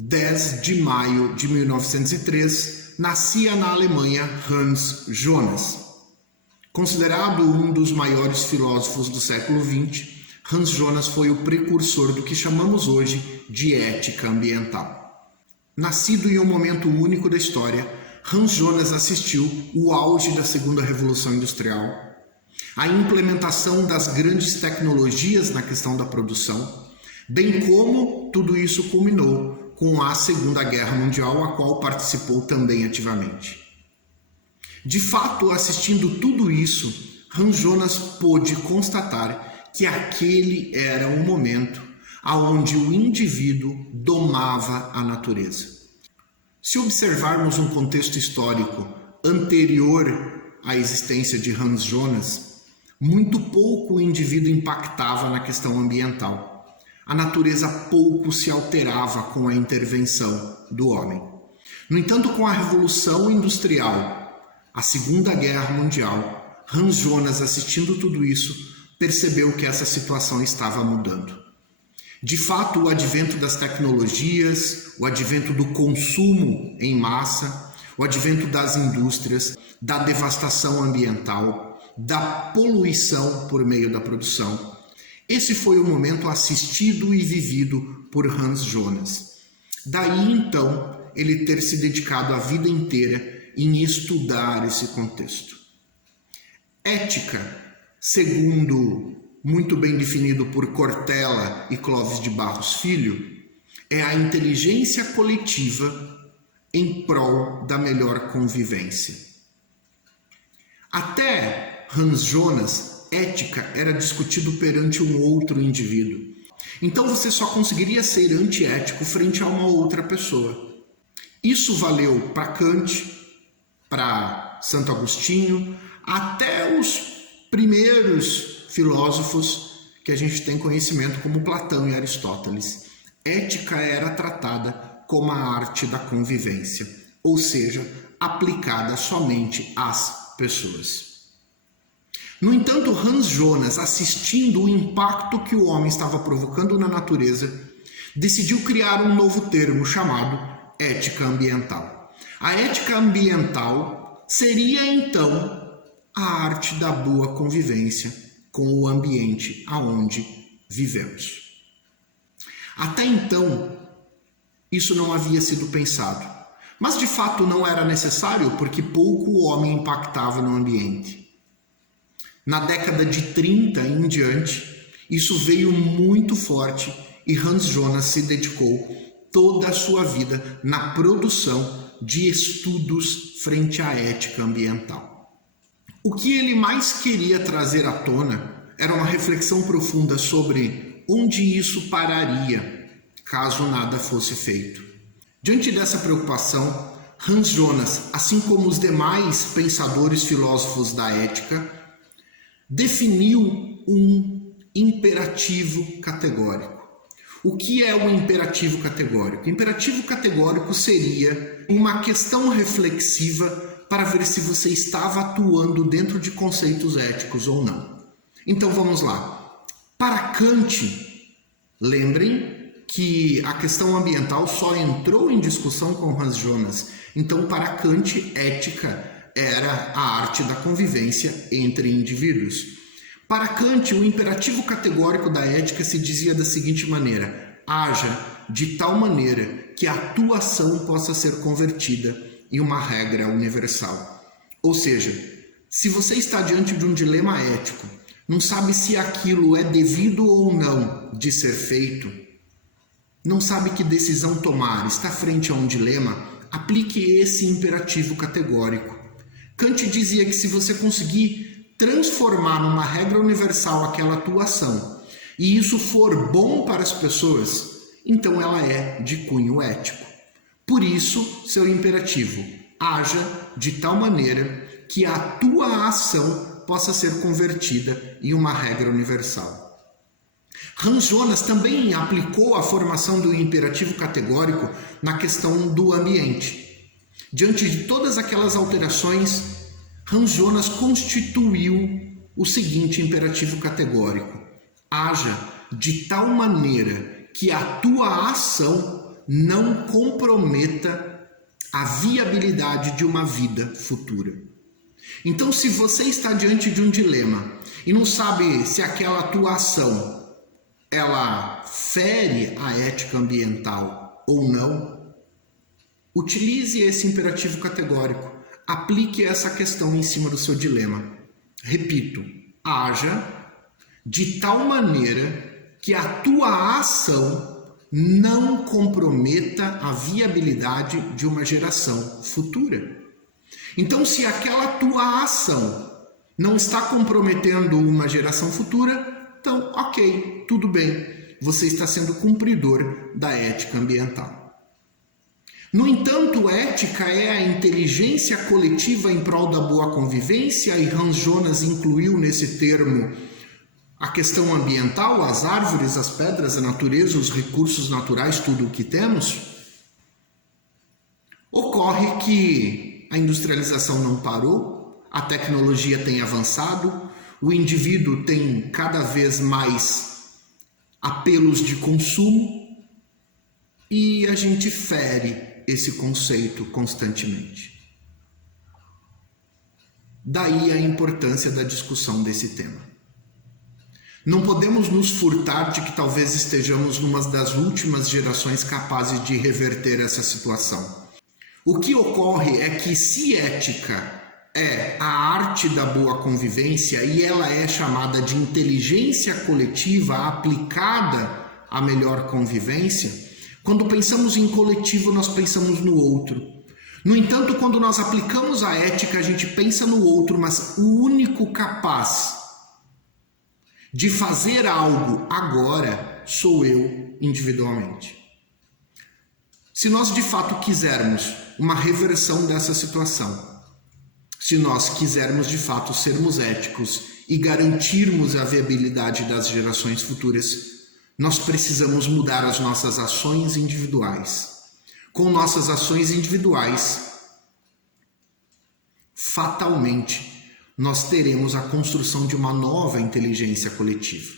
10 de maio de 1903, nascia na Alemanha Hans Jonas. Considerado um dos maiores filósofos do século XX, Hans Jonas foi o precursor do que chamamos hoje de ética ambiental. Nascido em um momento único da história, Hans Jonas assistiu o auge da Segunda Revolução Industrial, a implementação das grandes tecnologias na questão da produção, bem como tudo isso culminou com a Segunda Guerra Mundial, a qual participou também ativamente. De fato, assistindo tudo isso, Hans Jonas pôde constatar que aquele era um momento onde o indivíduo domava a natureza. Se observarmos um contexto histórico anterior à existência de Hans Jonas, muito pouco o indivíduo impactava na questão ambiental. A natureza pouco se alterava com a intervenção do homem. No entanto, com a Revolução Industrial, a Segunda Guerra Mundial, Hans Jonas, assistindo tudo isso, percebeu que essa situação estava mudando. De fato, o advento das tecnologias, o advento do consumo em massa, o advento das indústrias, da devastação ambiental, da poluição por meio da produção, esse foi o momento assistido e vivido por Hans Jonas. Daí, então, ele ter se dedicado a vida inteira em estudar esse contexto. Ética, segundo muito bem definido por Cortella e Clóvis de Barros Filho, é a inteligência coletiva em prol da melhor convivência. Até Hans Jonas, ética era discutido perante um outro indivíduo. Então você só conseguiria ser antiético frente a uma outra pessoa. Isso valeu para Kant, para Santo Agostinho, até os primeiros filósofos que a gente tem conhecimento, como Platão e Aristóteles. Ética era tratada como a arte da convivência, ou seja, aplicada somente às pessoas. No entanto, Hans Jonas, assistindo o impacto que o homem estava provocando na natureza, decidiu criar um novo termo chamado ética ambiental. A ética ambiental seria, então, a arte da boa convivência com o ambiente aonde vivemos. Até então, isso não havia sido pensado, mas de fato não era necessário porque pouco o homem impactava no ambiente. Na década de 30 em diante, isso veio muito forte e Hans Jonas se dedicou toda a sua vida na produção de estudos frente à ética ambiental. O que ele mais queria trazer à tona era uma reflexão profunda sobre onde isso pararia, caso nada fosse feito. Diante dessa preocupação, Hans Jonas, assim como os demais pensadores filósofos da ética, definiu um imperativo categórico. O que é o imperativo categórico? Imperativo categórico seria uma questão reflexiva para ver se você estava atuando dentro de conceitos éticos ou não. Então vamos lá. Para Kant, lembrem que a questão ambiental só entrou em discussão com Hans Jonas. Então, para Kant, ética era a arte da convivência entre indivíduos. Para Kant, o imperativo categórico da ética se dizia da seguinte maneira: haja de tal maneira que a tua ação possa ser convertida em uma regra universal. Ou seja, se você está diante de um dilema ético, não sabe se aquilo é devido ou não de ser feito, não sabe que decisão tomar, está frente a um dilema, aplique esse imperativo categórico. Kant dizia que se você conseguir transformar numa regra universal aquela tua ação, e isso for bom para as pessoas, então ela é de cunho ético. Por isso, seu imperativo: haja de tal maneira que a tua ação possa ser convertida em uma regra universal. Hans Jonas também aplicou a formação do imperativo categórico na questão do ambiente. Diante de todas aquelas alterações, Hans Jonas constituiu o seguinte imperativo categórico: haja de tal maneira que a tua ação não comprometa a viabilidade de uma vida futura. Então, se você está diante de um dilema e não sabe se aquela tua ação ela fere a ética ambiental ou não, utilize esse imperativo categórico, aplique essa questão em cima do seu dilema. Repito, haja de tal maneira que a tua ação não comprometa a viabilidade de uma geração futura. Então, se aquela tua ação não está comprometendo uma geração futura, então, ok, tudo bem, você está sendo cumpridor da ética ambiental. No entanto, ética é a inteligência coletiva em prol da boa convivência, e Hans Jonas incluiu nesse termo a questão ambiental, as árvores, as pedras, a natureza, os recursos naturais, tudo o que temos. Ocorre que a industrialização não parou, a tecnologia tem avançado, o indivíduo tem cada vez mais apelos de consumo e a gente fere esse conceito constantemente. Daí a importância da discussão desse tema. Não podemos nos furtar de que talvez estejamos numa das últimas gerações capazes de reverter essa situação. O que ocorre é que, se ética é a arte da boa convivência e ela é chamada de inteligência coletiva aplicada à melhor convivência, quando pensamos em coletivo, nós pensamos no outro. No entanto, quando nós aplicamos a ética, a gente pensa no outro, mas o único capaz de fazer algo agora sou eu individualmente. Se nós de fato quisermos uma reversão dessa situação, se nós quisermos de fato sermos éticos e garantirmos a viabilidade das gerações futuras, nós precisamos mudar as nossas ações individuais. Com nossas ações individuais, fatalmente, nós teremos a construção de uma nova inteligência coletiva.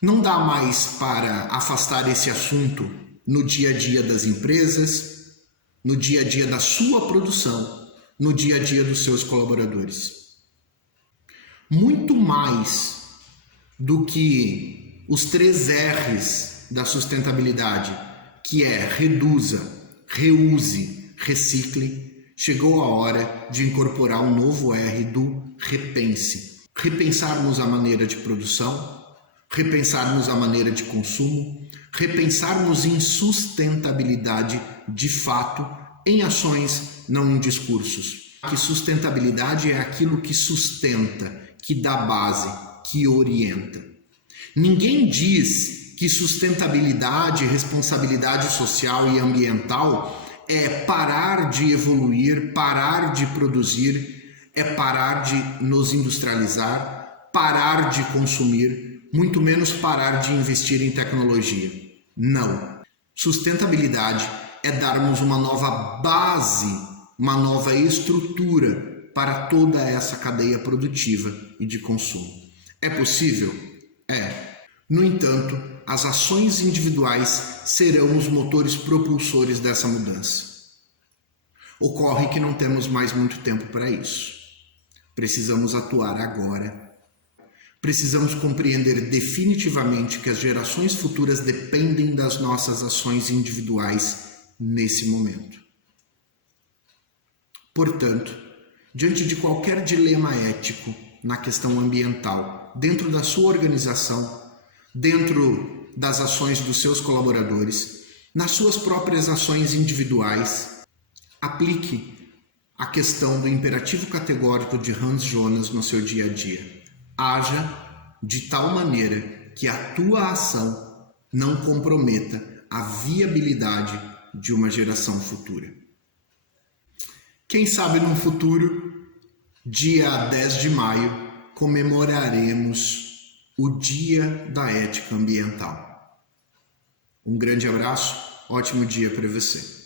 Não dá mais para afastar esse assunto no dia a dia das empresas, no dia a dia da sua produção, no dia a dia dos seus colaboradores. Muito mais do que os 3 R's da sustentabilidade, que é reduza, reuse, recicle, chegou a hora de incorporar um novo R do repense. Repensarmos a maneira de produção, repensarmos a maneira de consumo, repensarmos em sustentabilidade de fato, em ações, não em discursos. Que sustentabilidade é aquilo que sustenta, que dá base, que orienta. Ninguém diz que sustentabilidade, responsabilidade social e ambiental é parar de evoluir, parar de produzir, é parar de nos industrializar, parar de consumir, muito menos parar de investir em tecnologia. Não. Sustentabilidade é darmos uma nova base, uma nova estrutura para toda essa cadeia produtiva e de consumo. É possível? É. No entanto, as ações individuais serão os motores propulsores dessa mudança. Ocorre que não temos mais muito tempo para isso. Precisamos atuar agora. Precisamos compreender definitivamente que as gerações futuras dependem das nossas ações individuais nesse momento. Portanto, diante de qualquer dilema ético na questão ambiental, dentro da sua organização, dentro das ações dos seus colaboradores, nas suas próprias ações individuais, aplique a questão do imperativo categórico de Hans Jonas no seu dia a dia. Haja de tal maneira que a tua ação não comprometa a viabilidade de uma geração futura. Quem sabe no futuro, dia 10 de maio, comemoraremos o Dia da Ética Ambiental. Um grande abraço, ótimo dia para você.